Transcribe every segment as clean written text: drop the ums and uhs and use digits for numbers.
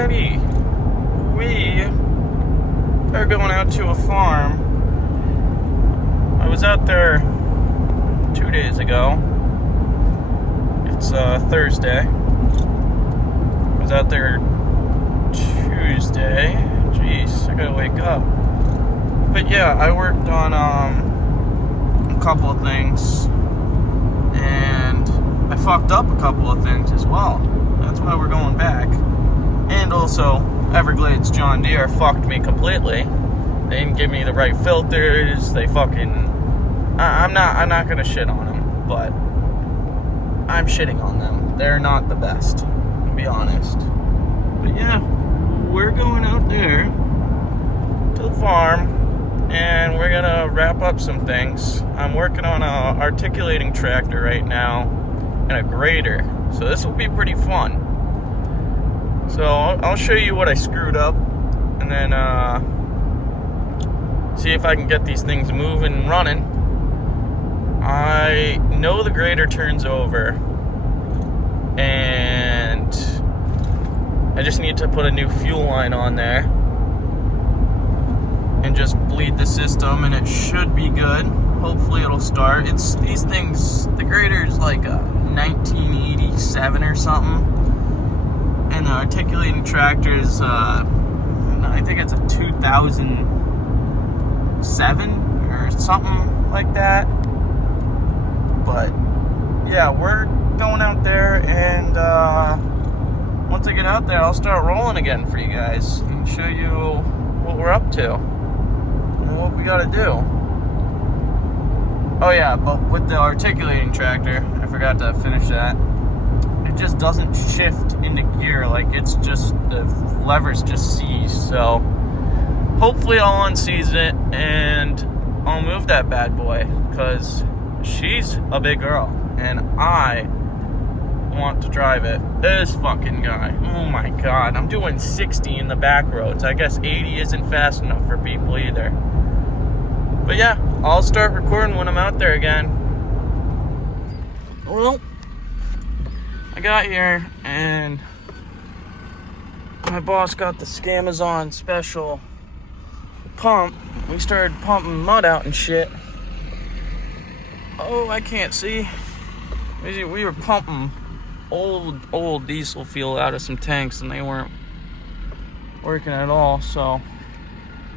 everybody. We are going out to a farm. I was out there 2 days ago. It's Thursday. I was out there Tuesday. Jeez, I gotta wake up. But yeah, I worked on a couple of things, and I fucked up a couple of things as well. That's why we're going back. And also, Everglades John Deere fucked me completely. They didn't give me the right filters. They fucking... I'm not gonna shit on them, but I'm shitting on them. They're not the best, to be honest. But yeah, we're going out there to the farm, and we're gonna wrap up some things. I'm working on a articulating tractor right now and a grader, so this will be pretty fun. So I'll show you what I screwed up, and then see if I can get these things moving and running. I know the grader turns over, and I just need to put a new fuel line on there and just bleed the system, and it should be good. Hopefully it'll start. It's these things, the grader's like a 1987 or something, and the articulating tractor is I think it's a 2007 or something like that. But yeah, we're going out there, and once I get out there, I'll start rolling again for you guys and show you what we're up to and what we gotta do. Oh yeah, but with the articulating tractor, I forgot to finish that. It just doesn't shift into gear, like it's just, the levers just seize. So hopefully I'll unseize it and I'll move that bad boy, because she's a big girl and I want to drive it. This fucking guy, oh my god, I'm doing 60 in the back roads. I guess 80 isn't fast enough for people either. But yeah, I'll start recording when I'm out there again. Well, I got here and my boss got the Scamazon special pump. We started pumping mud out and shit. Oh, I can't see. We were pumping old diesel fuel out of some tanks, and they weren't working at all, so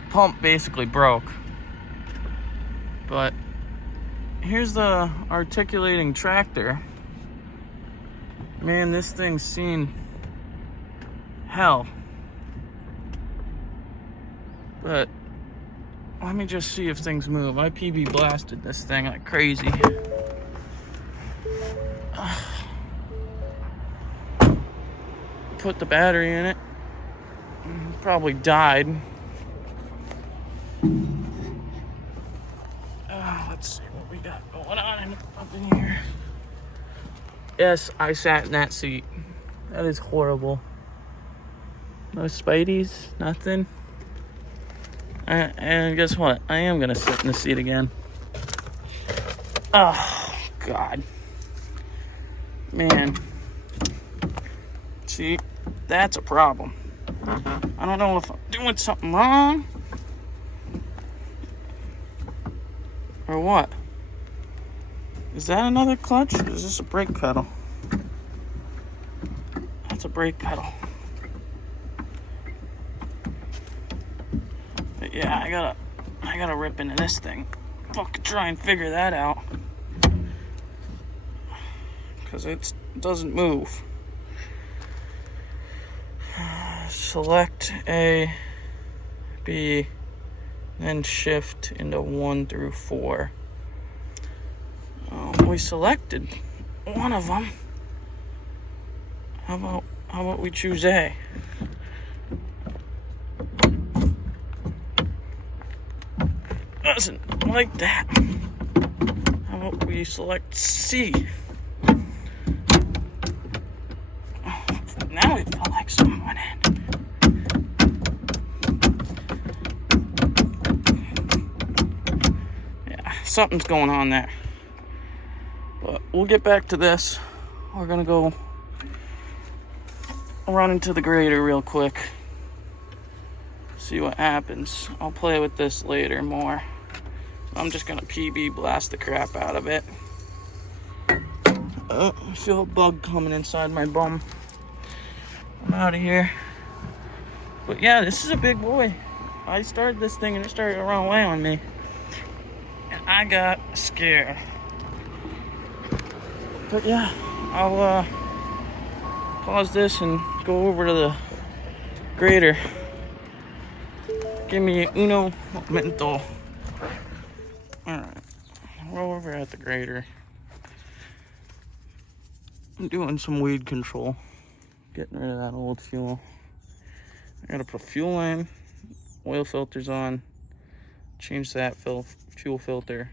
pump basically broke. But here's the articulating tractor. Man, this thing's seen hell. But let me just see if things move. I PB blasted this thing like crazy. Put the battery in it. Probably died. Let's see what we got going on up in here. Yes, I sat in that seat. That is horrible. No Spideys, nothing. And guess what? I am gonna sit in the seat again. Oh, God. Man. See, that's a problem. I don't know if I'm doing something wrong or what. Is that another clutch, or is this a brake pedal? That's a brake pedal. But yeah, I gotta rip into this thing. Fucking try and figure that out, because it doesn't move. Select A, B, then shift into 1 through 4. We selected one of them. How about we choose A? Doesn't like that. How about we select C? Now it felt like someone went in. Yeah, something's going on there. But we'll get back to this. We're gonna go run into the grader real quick. See what happens. I'll play with this later more. I'm just gonna PB blast the crap out of it. I feel a bug coming inside my bum. I'm out of here. But yeah, this is a big boy. I started this thing and it started to run away on me. And I got scared. But yeah, I'll pause this and go over to the grader. Give me uno momento. Alright, we're over at the grader. I'm doing some weed control. Getting rid of that old fuel. I gotta put fuel in, oil filters on, change that fuel filter,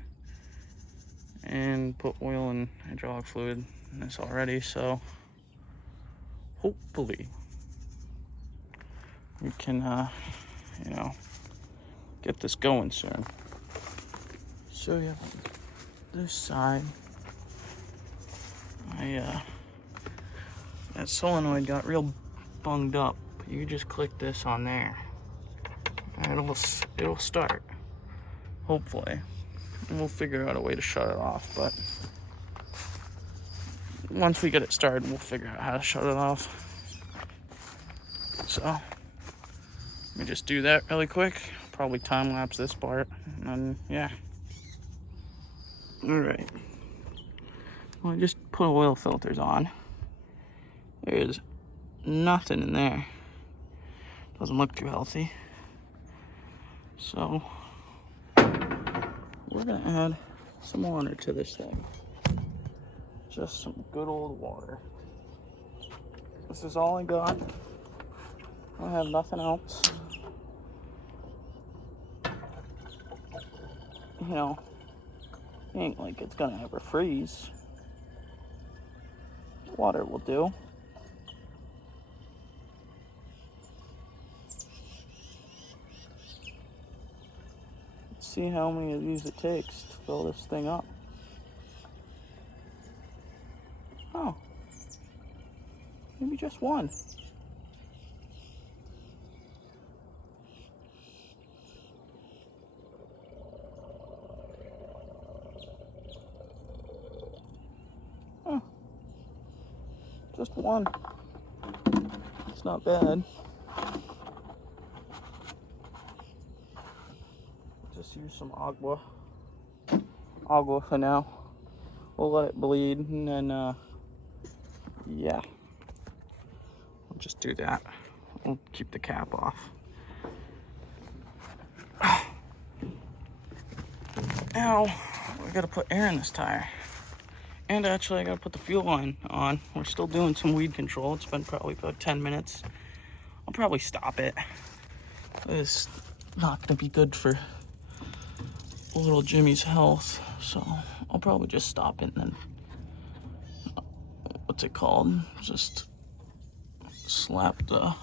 and put oil and hydraulic fluid in this already, so hopefully we can, get this going soon. So yeah, this side, that solenoid got real bunged up. You just click this on there and it'll start, hopefully, and we'll figure out a way to shut it off. But once we get it started, we'll figure out how to shut it off. So let me just do that really quick, probably time lapse this part, and then yeah. All right, well, I just put oil filters on. There's nothing in there. Doesn't look too healthy. So we're gonna add some water to this thing. Just some good old water. This is all I got. I have nothing else. You know, it ain't like it's gonna ever freeze. Water will do. See how many of these it takes to fill this thing up. Oh, maybe just one. Oh, just one. It's not bad. Just use some agua for now. We'll let it bleed, and then yeah, we'll just do that. We'll keep the cap off. Now we gotta put air in this tire, and actually I gotta put the fuel line on. We're still doing some weed control. It's been probably about 10 minutes. I'll probably stop it. It's not gonna be good for little Jimmy's health, so I'll probably just stop it and then what's it called, just slap the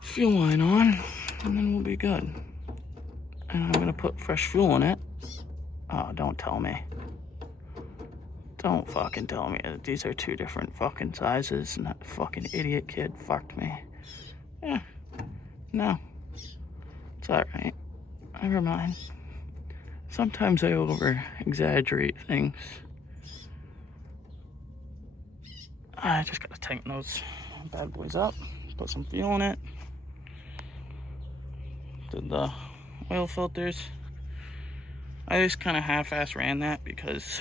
fuel line on and then we'll be good. And I'm gonna put fresh fuel in it. Oh, don't tell me, don't fucking tell me that these are two different fucking sizes and that fucking idiot kid fucked me. Yeah, no, it's all right. Never mind. Sometimes I over exaggerate things. I just gotta tighten those bad boys up, put some fuel in it. Did the oil filters. I just kind of half-ass ran that because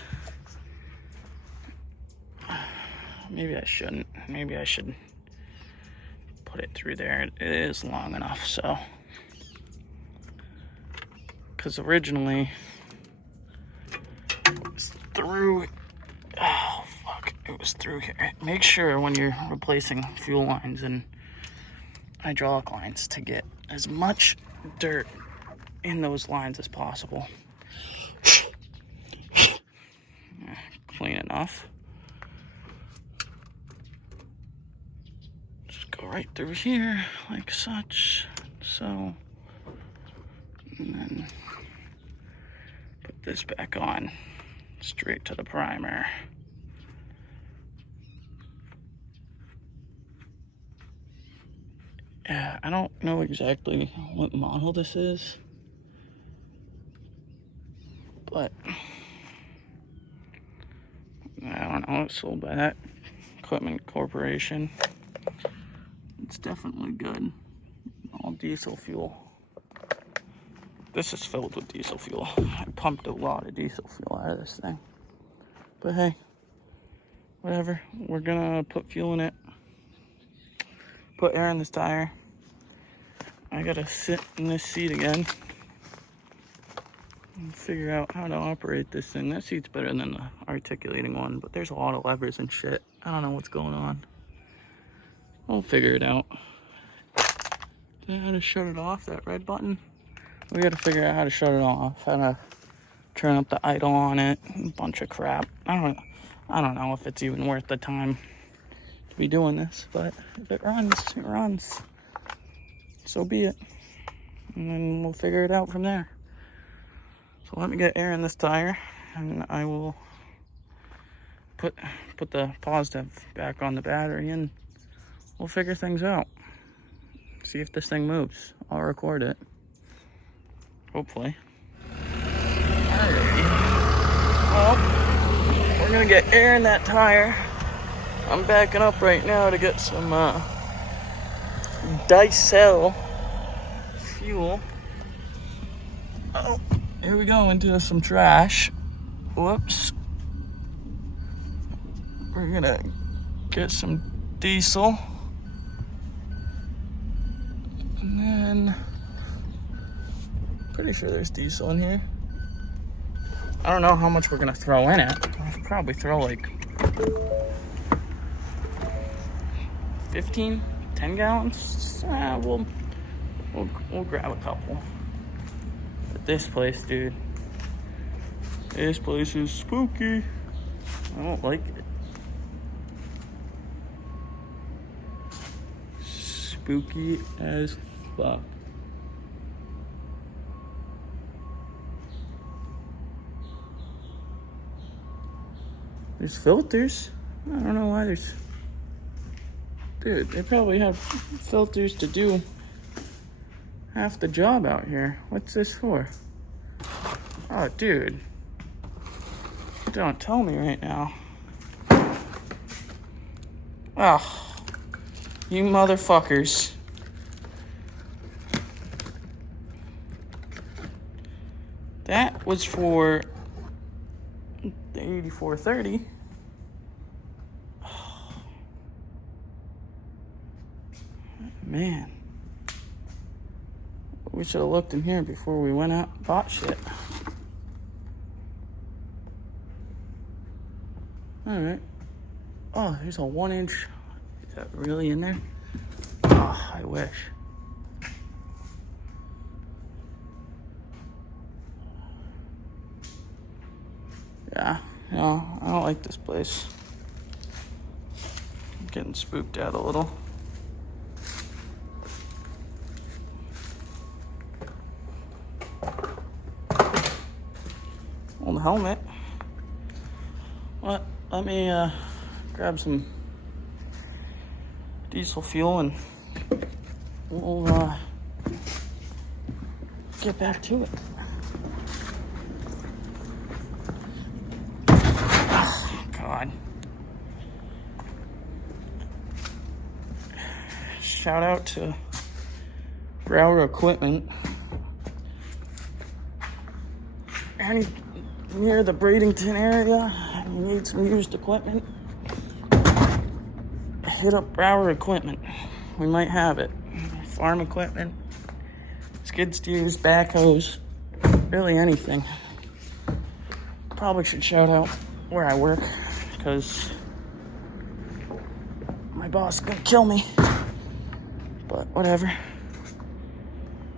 maybe I shouldn't. Maybe I should put it through there. It is long enough, so. Because originally it was through, it was through here. Make sure when you're replacing fuel lines and hydraulic lines to get as much dirt in those lines as possible. Clean enough. Just go right through here like such. So, and then put this back on straight to the primer. Yeah, I don't know exactly what model this is, but I don't know. It's sold by that equipment corporation. It's definitely good. All diesel fuel. This is filled with diesel fuel. I pumped a lot of diesel fuel out of this thing. But hey, whatever. We're gonna put fuel in it. Put air in this tire. I gotta sit in this seat again and figure out how to operate this thing. That seat's better than the articulating one, but there's a lot of levers and shit. I don't know what's going on. We'll figure it out. How to shut it off, that red button? We gotta figure out how to shut it off, how to turn up the idle on it, a bunch of crap. I don't know if it's even worth the time to be doing this, but if it runs, it runs. So be it. And then we'll figure it out from there. So let me get air in this tire, and I will put the positive back on the battery, and we'll figure things out. See if this thing moves. I'll record it. Hopefully. Alrighty. Well, we're gonna get air in that tire. I'm backing up right now to get some Deere fuel. Oh, here we go into some trash. Whoops. We're gonna get some diesel. And then, pretty sure there's diesel in here. I don't know how much we're gonna throw in it. I should probably throw like 10 gallons. We'll grab a couple. But this place, dude, this place is spooky. I don't like it. Spooky as fuck. There's filters. I don't know why there's... Dude, they probably have filters to do half the job out here. What's this for? Oh, dude. Don't tell me right now. Oh, you motherfuckers. That was for the 8430. Man. We should have looked in here before we went out and bought shit. Alright. Oh, there's a 1-inch. Is that really in there? Oh, I wish. Yeah, no, I don't like this place. I'm getting spooked out a little. Old helmet. Let me grab some diesel fuel and we'll get back to it. Oh, God. Shout out to Brower Equipment. Any near the Bradenton area, you need some used equipment, hit up Brower Equipment. We might have it. Farm equipment, skid steers, backhoes, really anything. Probably should shout out where I work, because my boss is gonna kill me. But whatever.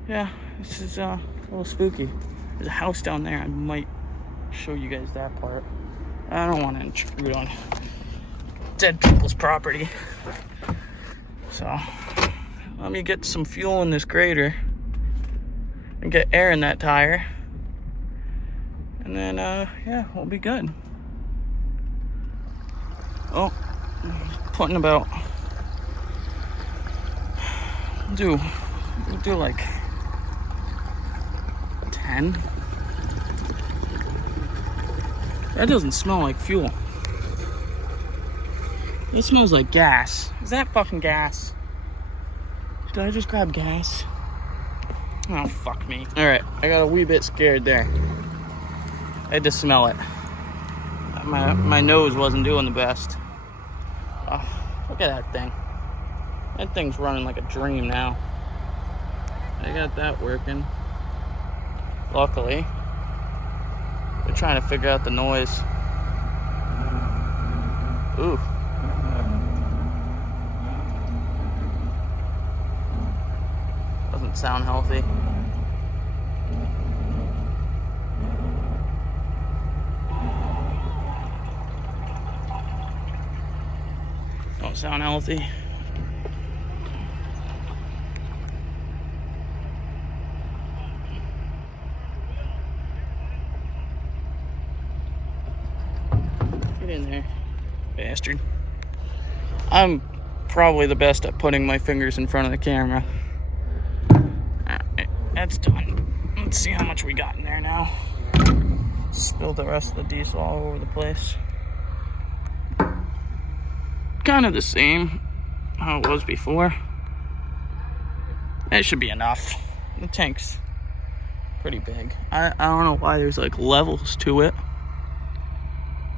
Yeah, this is a little spooky. There's a house down there. I might show you guys that part. I don't want to intrude on dead people's property. So, let me get some fuel in this grader and get air in that tire. And then, yeah, we'll be good. Oh, putting about We'll do like 10. That doesn't smell like fuel. It smells like gas. Is that fucking gas? Did I just grab gas? Oh, fuck me. Alright, I got a wee bit scared there. I had to smell it. My nose wasn't doing the best. Oh, look at that thing. That thing's running like a dream now. I got that working. Luckily. We're trying to figure out the noise. Ooh. Doesn't sound healthy. Don't sound healthy. Get in there, bastard. I'm probably the best at putting my fingers in front of the camera. That's done. Let's see how much we got in there now. Spilled the rest of the diesel all over the place. Kind of the same how it was before. That should be enough. The tank's pretty big. I don't know why there's like levels to it.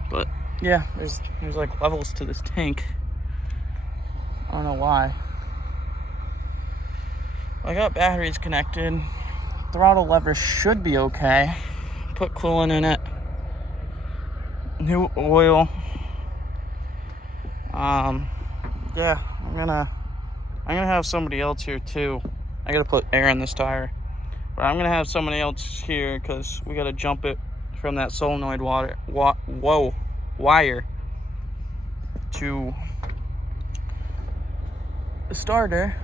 But yeah, there's like levels to this tank. I don't know why. I got batteries connected. Throttle lever should be okay. Put coolant in it. New oil. Yeah, I'm gonna have somebody else here too. I gotta put air in this tire. But I'm gonna have somebody else here because we gotta jump it from that solenoid wire to the starter.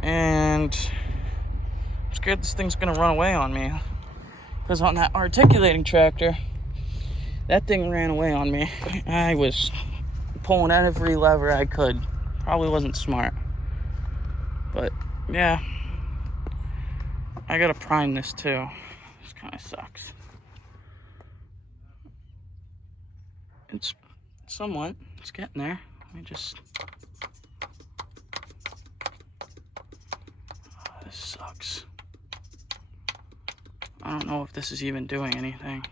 And I'm scared this thing's gonna run away on me. Because on that articulating tractor, that thing ran away on me. I was pulling every lever I could. Probably wasn't smart. But yeah, I gotta prime this too. This kind of sucks. It's somewhat, it's getting there. Let me just, oh, this sucks. I don't know if this is even doing anything.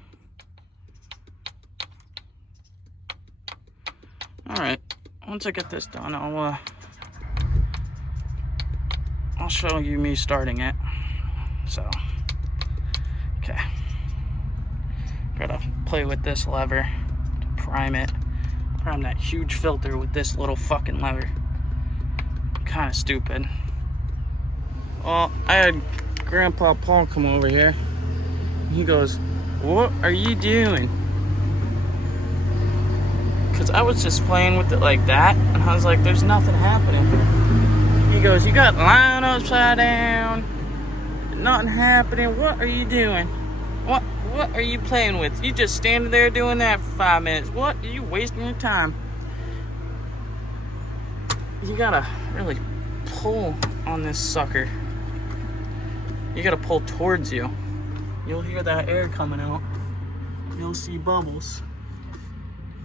Alright, once I get this done, I'll show you me starting it. So, okay. Gotta play with this lever to prime it. Prime that huge filter with this little fucking lever. Kinda stupid. Well, I had Grandpa Paul come over here. He goes, "What are you doing?" Because I was just playing with it like that, and I was like, there's nothing happening here. He goes, "You got the line upside down, nothing happening. What are you doing? What are you playing with? You just standing there doing that for 5 minutes. What are you wasting your time?" You gotta really pull on this sucker. You gotta pull towards you. You'll hear that air coming out. You'll see bubbles.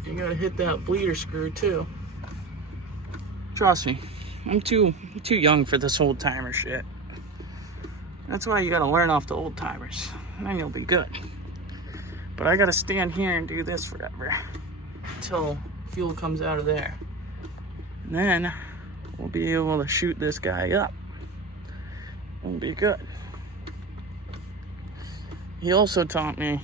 You gotta hit that bleeder screw too. Trust me, I'm too young for this old timer shit. That's why you gotta learn off the old timers, and then you'll be good. But I gotta stand here and do this forever until fuel comes out of there. And then we'll be able to shoot this guy up. It'll be good. He also taught me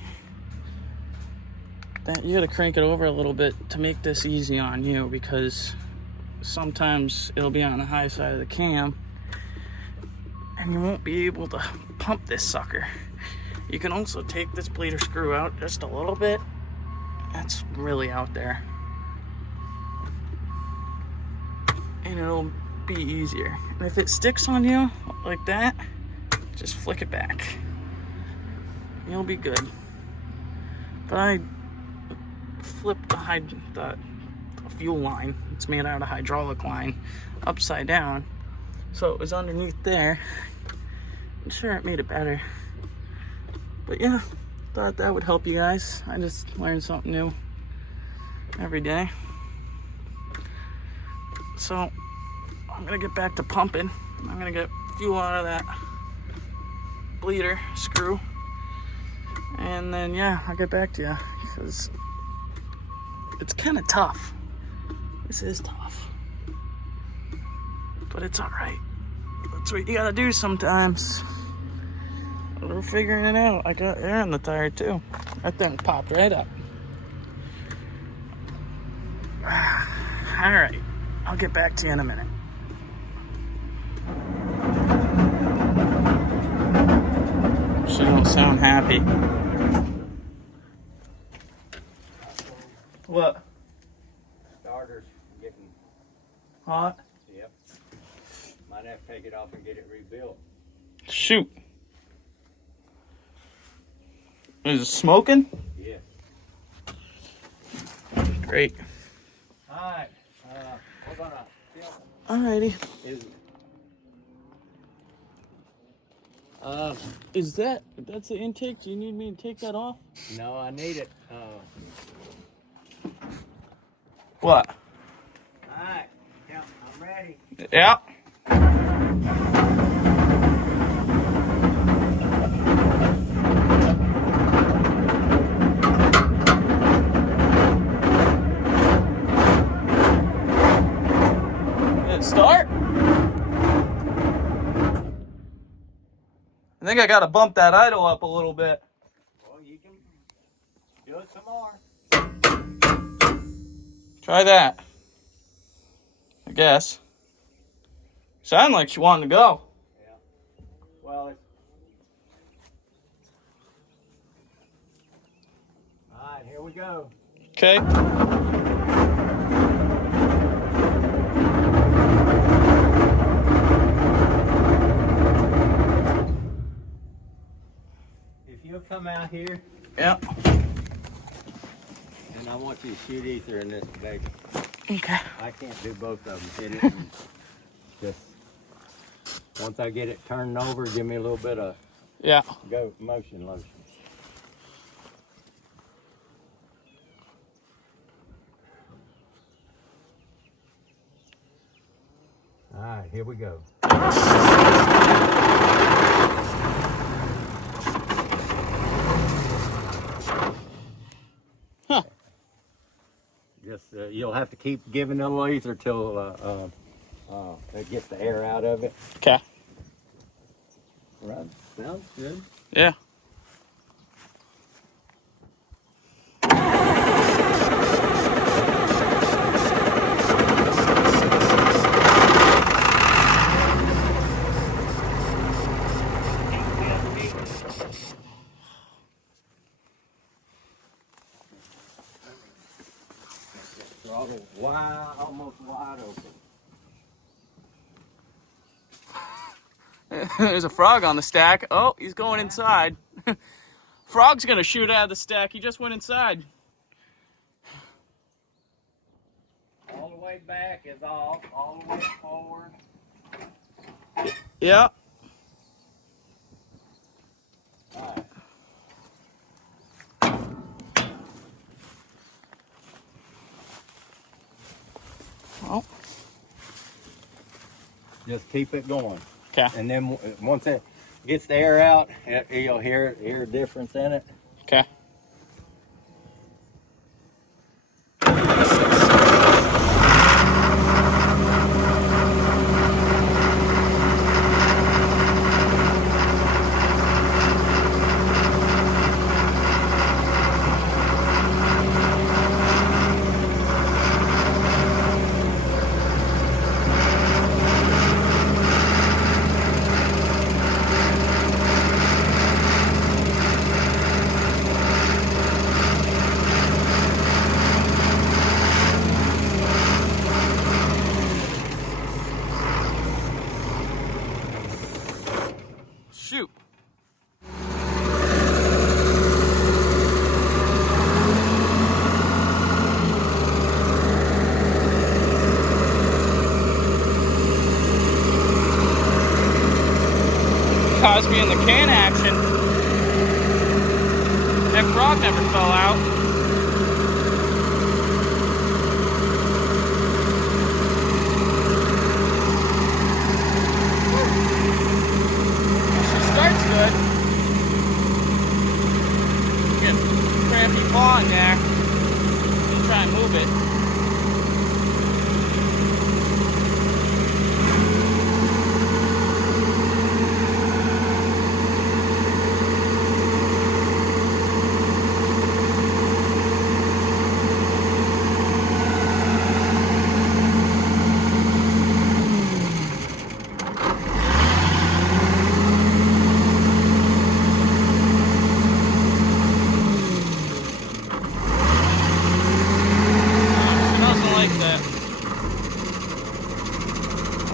that you gotta crank it over a little bit to make this easy on you, because sometimes it'll be on the high side of the cam and you won't be able to pump this sucker. You can also take this bleeder screw out just a little bit. That's really out there. And it'll be easier. And if it sticks on you like that, just flick it back. You'll be good. But I flipped the fuel line, it's made out of hydraulic line, upside down, So it was underneath there. I'm sure it made it better. But yeah, thought that would help you guys. I just learned something new every day. So I'm gonna get back to pumping. I'm gonna get fuel out of that bleeder screw. And then yeah, I'll get back to you because it's kind of tough. This is tough. But it's all right. That's what you gotta do sometimes. We're figuring it out. I got air in the tire too. That thing popped right up. All right, I'll get back to you in a minute. She don't sound happy. What? Starter's getting Hot? Yep. Might have to take it off and get it rebuilt. Shoot. Is it smoking? Yeah. Great. Alright. Hold on. Alrighty. Is That's the intake? Do you need me to take that off? No, I need it. What? Alright. Yeah, I'm ready. Yeah. Did it start? I think I gotta bump that idle up a little bit. Well, you can do it some more. Try that. I guess. Sounded like she wanted to go. Yeah. Well, alright, here we go. Okay. If you'll come out here, Yeah. and I want you to shoot ether in this baby. Okay. I can't do both of them. Hit it and just once I get it turned over, give me a little bit of Yeah. motion lotion. All right, here we go. Huh. Just you'll have to keep giving it a little ether till it gets the air out of it. Okay. Right. Sounds good. Yeah. Throttle wide, almost wide open. There's a frog on the stack. Oh, he's going inside. Frog's gonna shoot out of the stack. He just went inside. All the way back is off, all the way forward. Yeah. All right. Oh. Just keep it going. Okay. And then once it gets the air out, you'll hear a difference in it. Okay. caused me in the can action. That frog never fell out. She starts good. Get a crampy paw in there. And try and move it.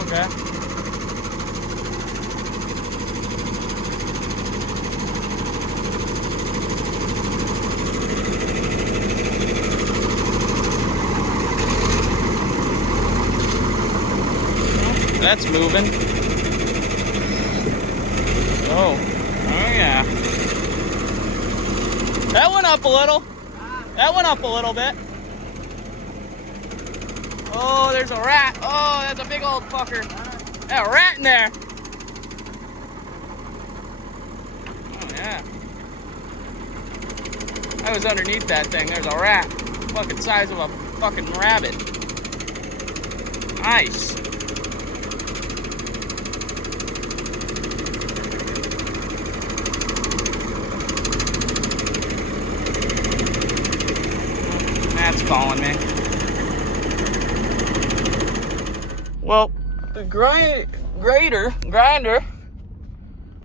Okay. That's moving. Oh yeah. That went up a little. That went up a little bit. Oh, there's a rat. Oh, that's a big old fucker. There's a rat in there. Oh, yeah. I was underneath that thing. There's a rat. Fucking size of a fucking rabbit. Nice. That's calling me. Well, the grinder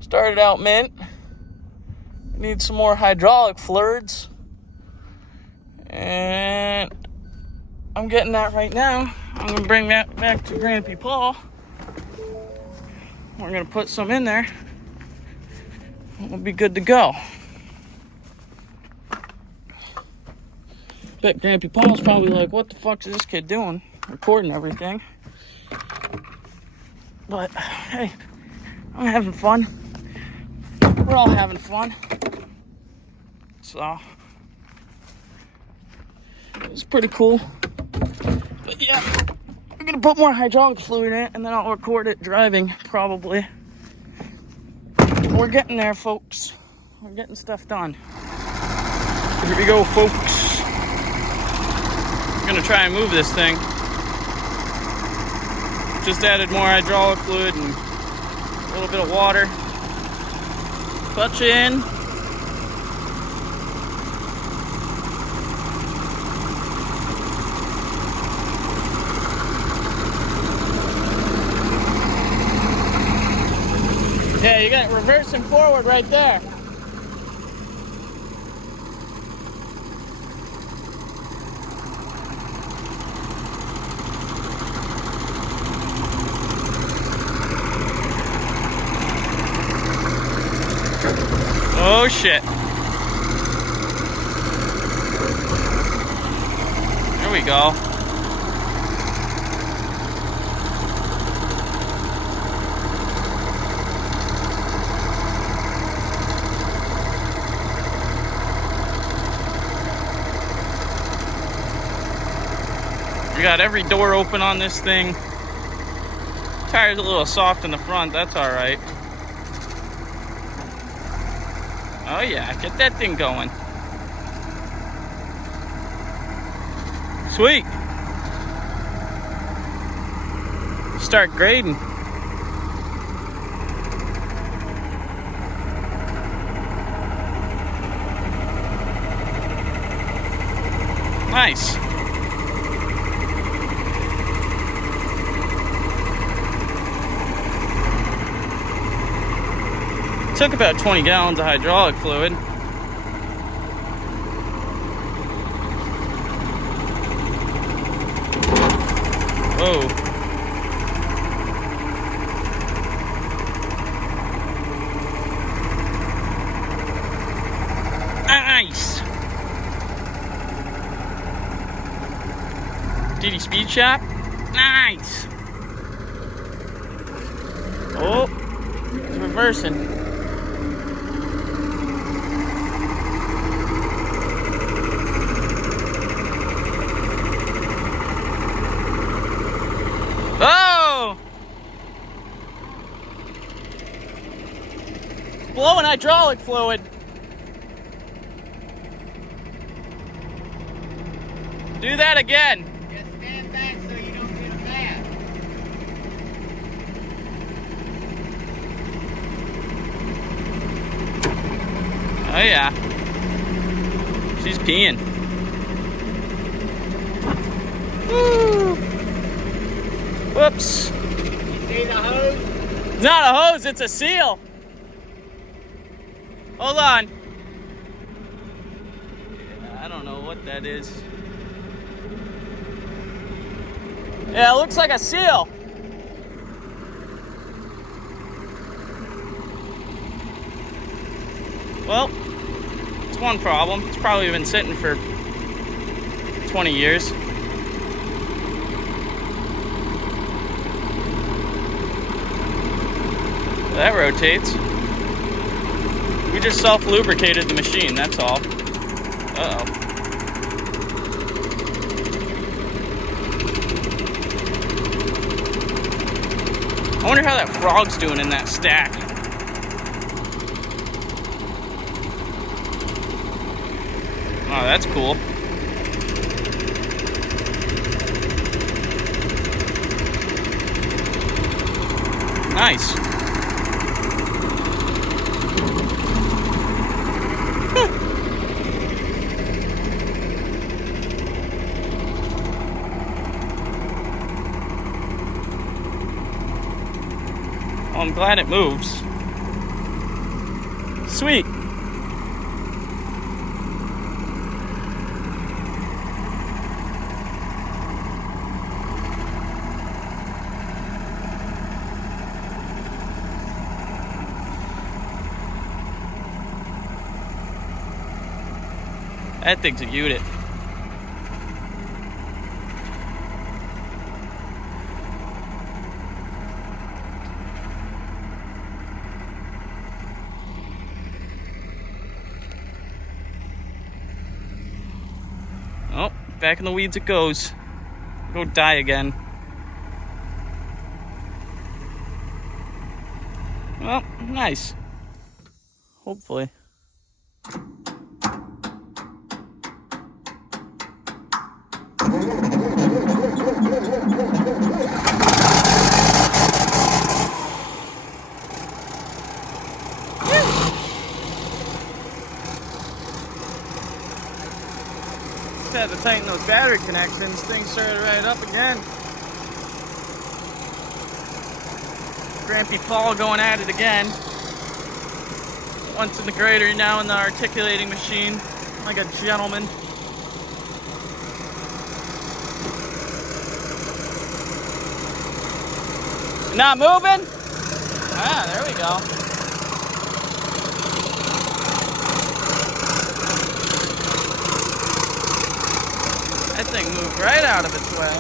started out mint. Need some more hydraulic fluids. And I'm getting that right now. I'm gonna bring that back to Grandpa Paul. We're gonna put some in there. We'll be good to go. Bet Grandpa Paul's probably like, what the fuck is this kid doing? Recording everything. But, hey, I'm having fun. We're all having fun. So, it's pretty cool. But yeah, we're gonna put more hydraulic fluid in it and then I'll record it driving, probably. We're getting there, folks. We're getting stuff done. Here we go, folks. I'm gonna try and move this thing. Just added more hydraulic fluid and a little bit of water. Clutch in. Yeah, you got reverse and forward right there. Oh shit. There we go. We got every door open on this thing. Tire's a little soft in the front, that's alright. Oh yeah, get that thing going. Sweet. Start grading. Nice. Took about 20 gallons of hydraulic fluid. Whoa. Nice. DD Speed Shop. Nice. Oh. person. Oh! It's blowing hydraulic fluid. Do that again. Just stand back so you don't get mad. Oh yeah. She's peeing. Woo! Whoops. You see the hose? It's not a hose, it's a seal. Hold on. I don't know what that is. Yeah, it looks like a seal. Well, it's one problem. It's probably been sitting for 20 years. That rotates. We just self-lubricated the machine, that's all. Uh-oh. I wonder how that frog's doing in that stack. Oh, that's cool. Nice. Well, I'm glad it moves. Sweet. That thing's a unit. Oh, back in the weeds it goes. Go die again. Well, nice. Hopefully. Just had to tighten those battery connections. Things started right up again. Grampy Paul going at it again. Once in the grader, now in the articulating machine, like a gentleman. Not moving? Ah, there we go. That thing moved right out of its way.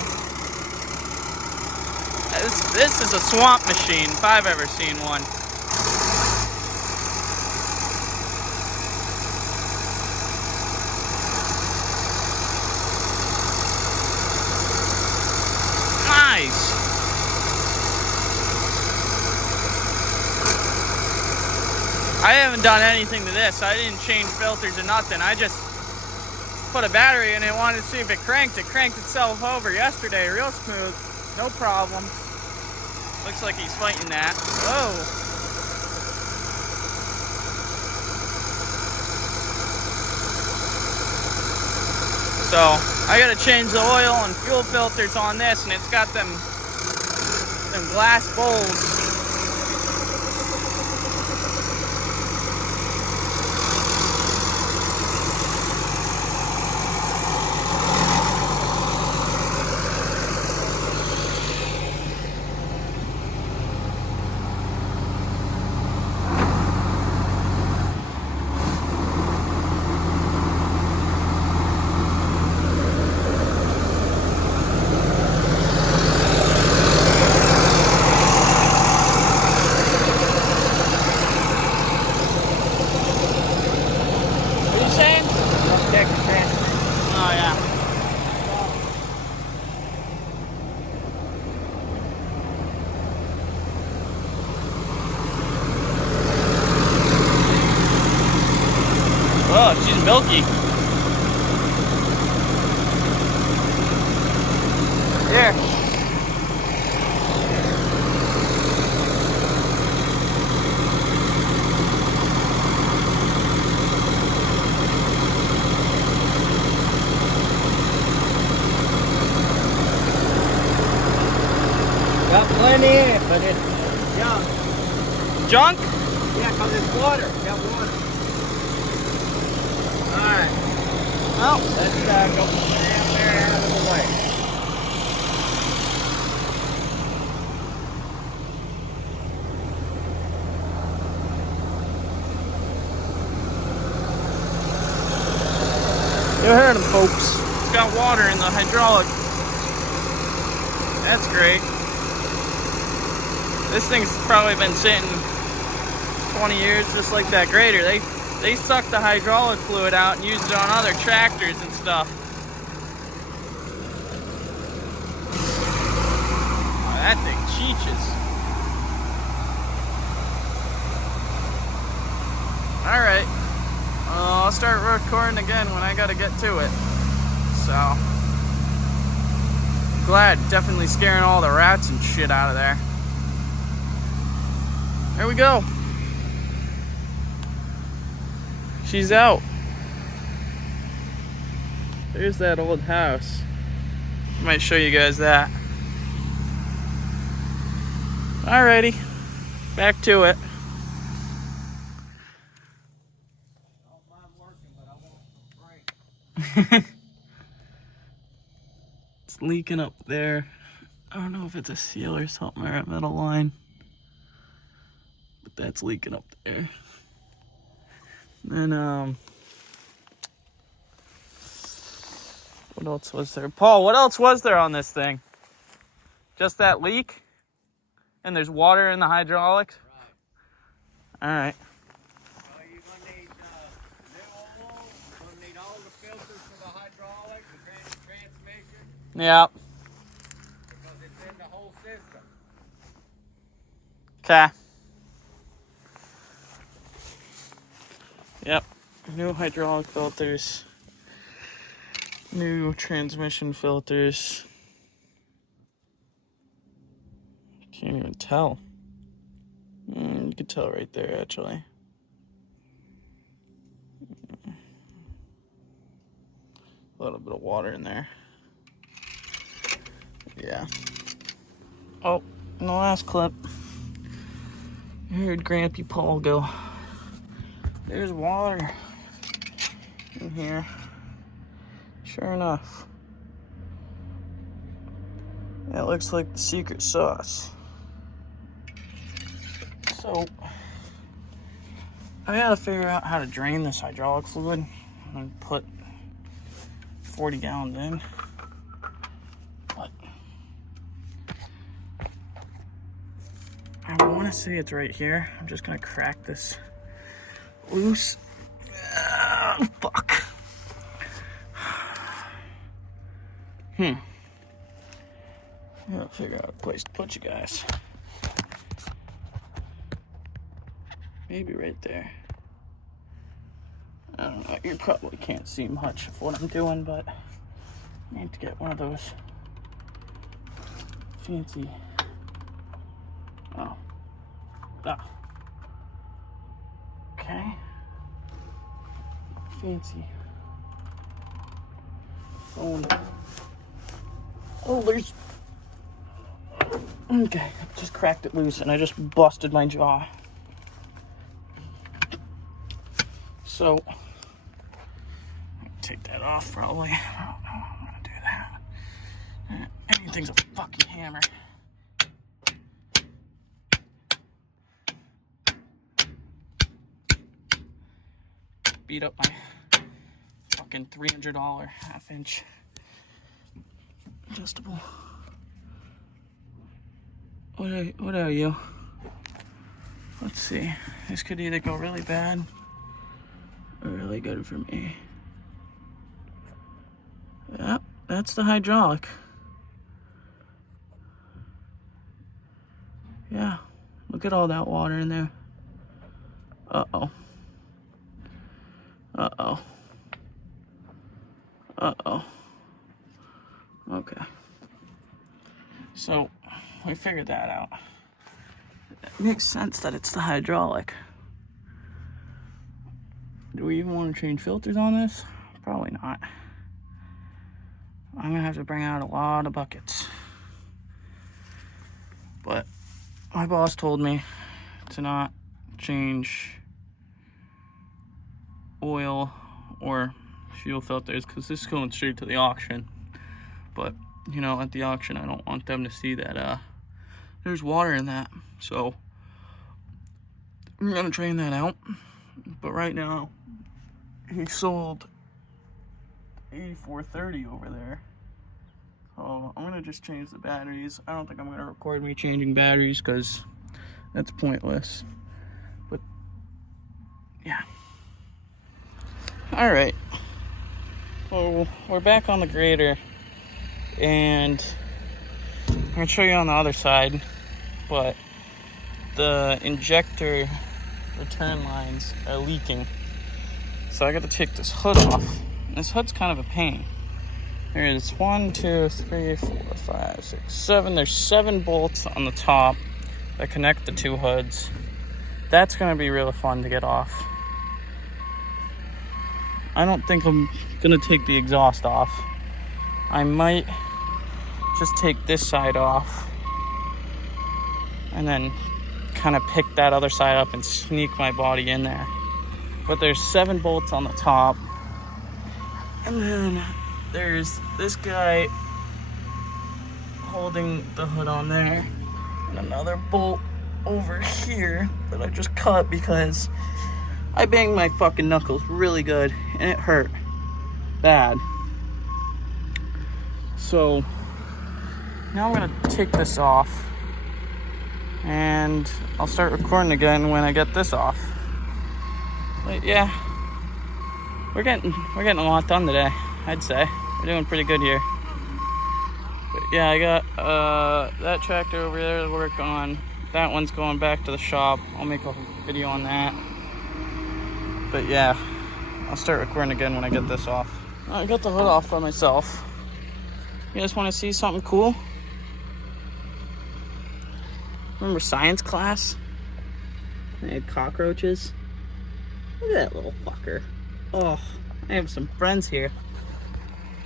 This is a swamp machine, if I've ever seen one. Nice. I haven't done anything to this. I didn't change filters or nothing. I just put a battery in it, wanted to see if it cranked. It cranked itself over yesterday, real smooth. No problem. Looks like he's fighting that. Whoa. So I gotta change the oil and fuel filters on this, and it's got them glass bowls. milky. Here. Got plenty in it, but it's junk. Junk? Yeah, because it's water. Got water. Alright. Well, Let's go down there out of the way. you heard him, folks. It's got water in the hydraulic. That's great. This thing's probably been sitting 20 years just like that grader. They suck the hydraulic fluid out and use it on other tractors and stuff. Oh, that thing cheeches. Alright. I'll start recording again when I gotta get to it. So, glad, definitely scaring all the rats and shit out of there. There we go. She's out. There's that old house. I might show you guys that. Alrighty, back to it. It's leaking up there. I don't know if it's a seal or something or a metal line, but that's leaking up there. And then what else was there? Paul, what else was there on this thing? Just that leak? And there's water in the hydraulics? Right. Alright. Well, you're going to need new oil. You're going to need all the filters for the hydraulic, the transmission, Yeah. because it's in the whole system. Okay. Yep. New hydraulic filters. New transmission filters. Can't even tell. You can tell right there, actually. A little bit of water in there. Yeah. Oh, in the last clip, I heard Grampy Paul go, "There's water in here." Sure enough. That looks like the secret sauce. So, I gotta figure out how to drain this hydraulic fluid and put 40 gallons in. But I want to say it's right here. I'm just gonna crack this loose. Fuck. I gotta figure out a place to put you guys. Maybe right there. I don't know. You probably can't see much of what I'm doing, but I need to get one of those fancy. Oh. Okay. Fancy phone holders. Okay, I just cracked it loose and I just busted my jaw. So, take that off probably. I don't know how I'm gonna do that. Anything's a fucking hammer. Beat up my fucking $300 half-inch adjustable. What are you? Let's see. This could either go really bad or really good for me. Yep, that's the hydraulic. Yeah, look at all that water in there. Uh-oh. Uh-oh. Uh-oh. Okay. So, we figured that out. It makes sense that it's the hydraulic. Do we even want to change filters on this? Probably not. I'm gonna have to bring out a lot of buckets. But my boss told me to not change oil or fuel filters because this is going straight to the auction. But, you know, at the auction, I don't want them to see that there's water in that. So, I'm gonna train that out. But right now, he sold 8430 over there. So I'm gonna just change the batteries. I don't think I'm gonna record me changing batteries because that's pointless. But yeah. Alright. So we're back on the grader and I'm gonna show you on the other side, but the injector return lines are leaking. So I gotta take this hood off. This hood's kind of a pain. There's 1, 2, 3, 4, 5, 6, 7. There's 7 bolts on the top that connect the 2 hoods. That's gonna be really fun to get off. I don't think I'm gonna take the exhaust off. I might just take this side off and then kind of pick that other side up and sneak my body in there. But there's 7 bolts on the top. And then there's this guy holding the hood on there, and another bolt over here that I just cut because I banged my fucking knuckles really good and it hurt bad. So now I'm gonna take this off and I'll start recording again when I get this off. But yeah, we're getting a lot done today, I'd say. We're doing pretty good here. But yeah, I got that tractor over there to work on. That one's going back to the shop. I'll make a video on that. But yeah, I'll start recording again when I get this off. I got the hood off by myself. You guys want to see something cool? Remember science class? They had cockroaches. Look at that little fucker. Oh, I have some friends here.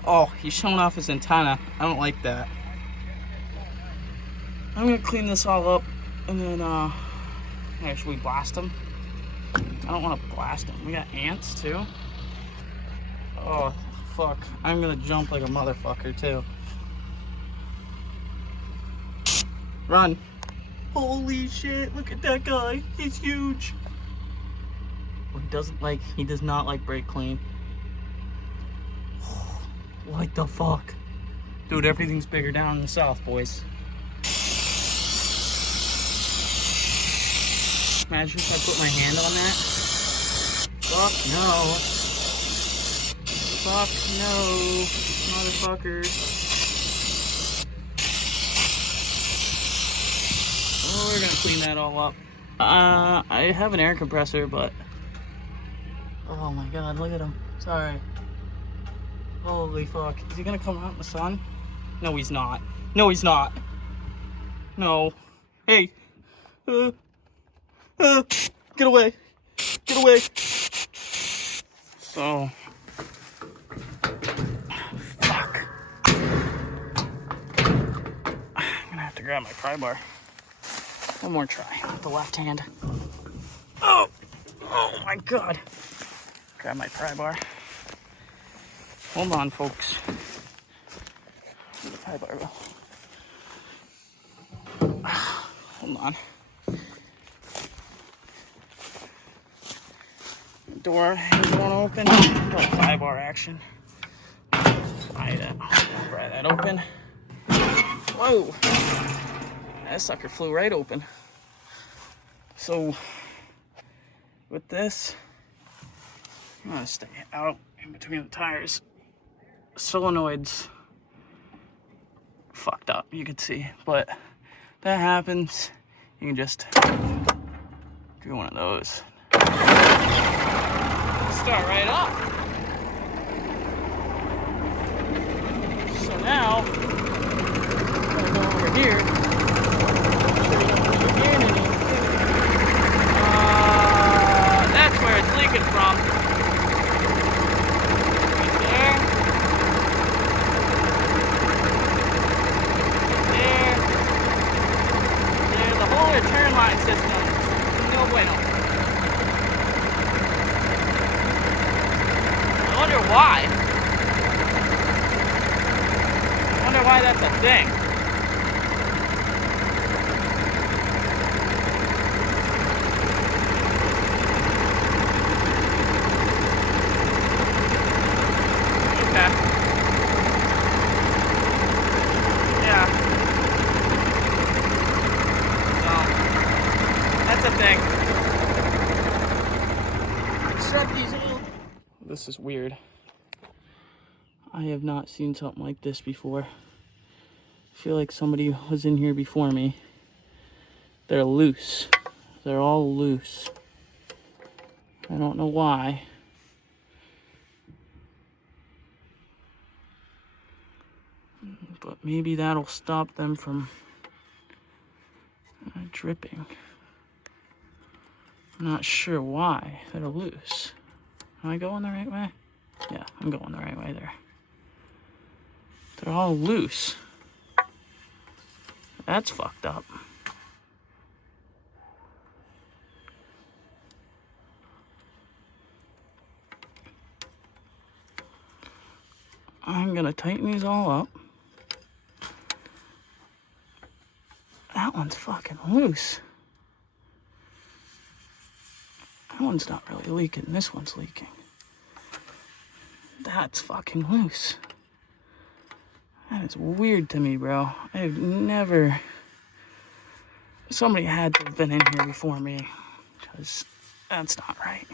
Oh, he's showing off his antenna. I don't like that. I'm gonna clean this all up and then, should we blast him? I don't want to blast him. We got ants too. Oh, fuck. I'm gonna jump like a motherfucker too. Run. Holy shit, look at that guy. He's huge. He does not like brake clean. What the fuck? Dude, everything's bigger down in the south, boys. Imagine if I put my hand on that. Fuck no. Fuck no, motherfucker. Oh, we're gonna clean that all up. I have an air compressor, but... Oh my god, look at him. Sorry. Holy fuck. Is he gonna come out in the sun? No, he's not. No, he's not. No. Hey. Get away. Get away. So. Fuck. I'm gonna have to grab my pry bar. One more try with the left hand. Oh. Oh my god. Grab my pry bar. Hold on, folks. Pry bar. Hold on. Door is going open. Little pry bar action. Pry that open. Whoa! That sucker flew right open. So, with this, I'm gonna stay out in between the tires. Solenoids fucked up, you can see, but that happens. You can just do one of those. Start right up. So now, I'm gonna go over here. Make sure you don't leak again any. That's where it's leaking from. Right there. Right there. The whole return line system. No bueno. I wonder why. I wonder why that's a thing. Okay. Yeah. So, that's a thing. Except these little... This is weird. I have not seen something like this before. I feel like somebody was in here before me. They're loose. They're all loose. I don't know why. But maybe that'll stop them from dripping. I'm not sure why they're loose. Am I going the right way? Yeah, I'm going the right way there. They're all loose. That's fucked up. I'm gonna tighten these all up. That one's fucking loose. That one's not really leaking. This one's leaking. That's fucking loose. That is weird to me, bro. I've never... Somebody had to have been in here before me, because that's not right.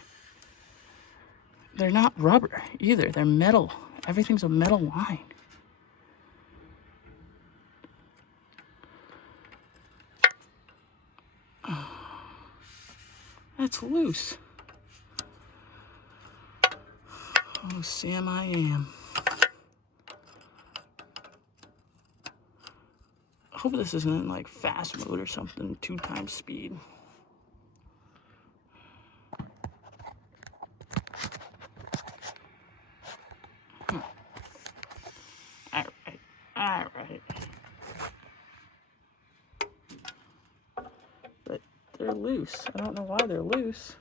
They're not rubber either. They're metal. Everything's a metal line. That's loose. Oh, Sam, I am. I hope this isn't in like fast mode or something, 2 times speed. Alright. But they're loose. I don't know why they're loose.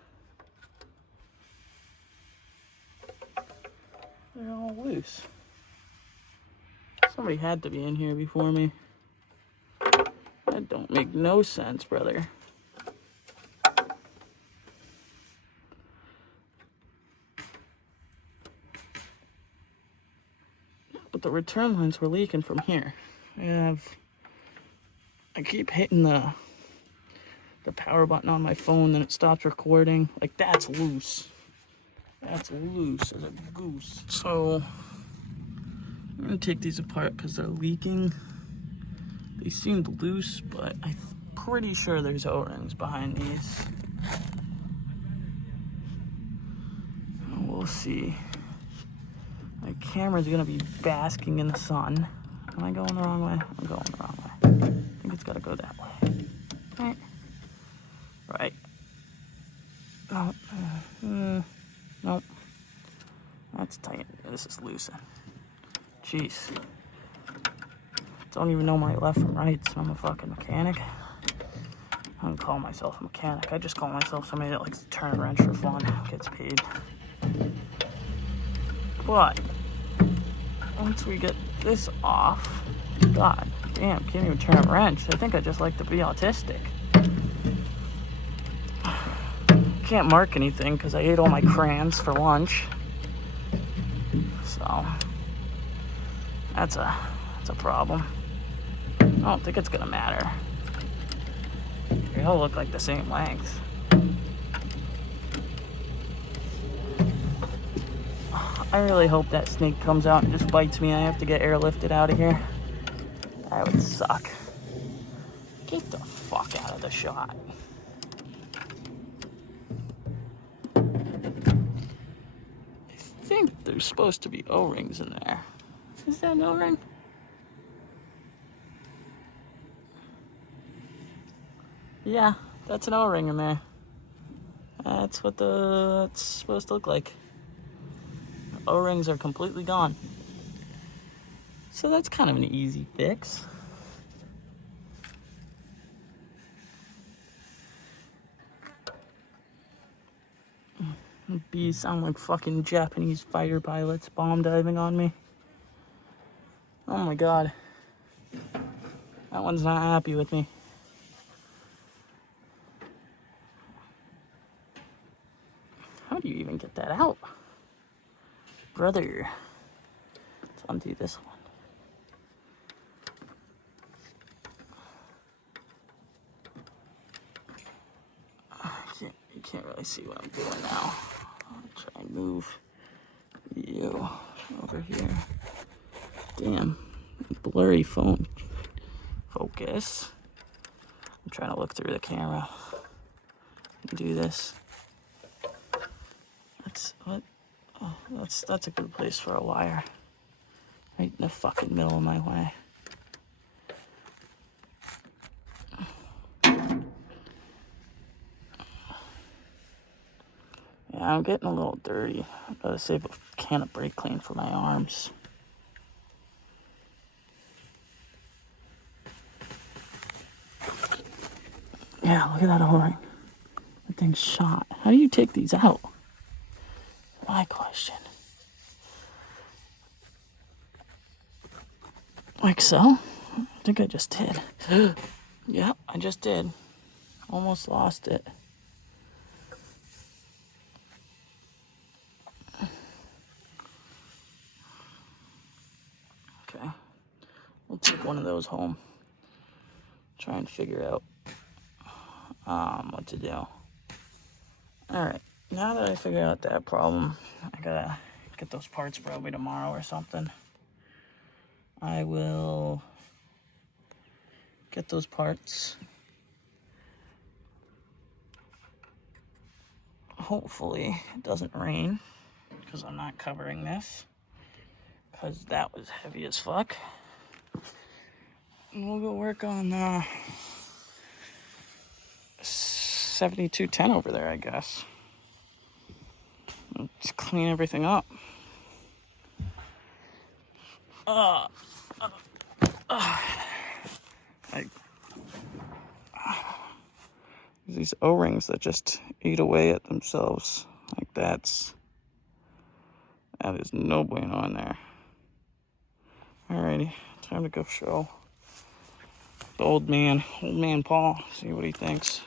They're all loose. Somebody had to be in here before me. That don't make no sense, brother. But the return lines were leaking from here. I keep hitting the power button on my phone, then it stops recording. Like, that's loose. That's loose as a goose. So, I'm gonna take these apart because they're leaking. They seemed loose, but I'm pretty sure there's O-rings behind these. We'll see. My camera's gonna be basking in the sun. Am I going the wrong way? I'm going the wrong way. I think it's gotta go that way. Right. Right. No. Nope. That's tight. This is loosened. Jeez. Don't even know my left from right, so I'm a fucking mechanic. I don't call myself a mechanic. I just call myself somebody that likes to turn a wrench for fun, gets paid. But once we get this off, god damn, can't even turn a wrench. I think I just like to be autistic. Can't mark anything because I ate all my crayons for lunch. So that's a problem. I don't think it's gonna matter. They all look like the same length. I really hope that snake comes out and just bites me and I have to get airlifted out of here. That would suck. Get the fuck out of the shot. I think there's supposed to be O-rings in there. Is that an O-ring? Yeah, that's an O-ring in there. That's what it's supposed to look like. O-rings are completely gone. So that's kind of an easy fix. Bees sound like fucking Japanese fighter pilots bomb diving on me. Oh my god. That one's not happy with me. How do you even get that out? Brother. Let's undo this one. You can't really see what I'm doing now. I'll try and move you over here. Damn. Blurry phone focus. I'm trying to look through the camera and do this. That's what? Oh, that's a good place for a wire. Right in the fucking middle of my way. Yeah, I'm getting a little dirty. I gotta save a can of brake clean for my arms. Yeah, look at that O-ring. That thing's shot. How do you take these out? My question. Like so? I think I just did. Yep, I just did. Almost lost it. Okay. We'll take one of those home. Try and figure out what to do. Alright. Now that I figured out that problem, I gotta get those parts probably tomorrow or something. I will get those parts. Hopefully it doesn't rain because I'm not covering this because that was heavy as fuck. And we'll go work on 7210 over there, I guess. Just clean everything up. These O-rings that just eat away at themselves. Like that is no bueno in there. Alrighty, time to go show the old man Paul, see what he thinks.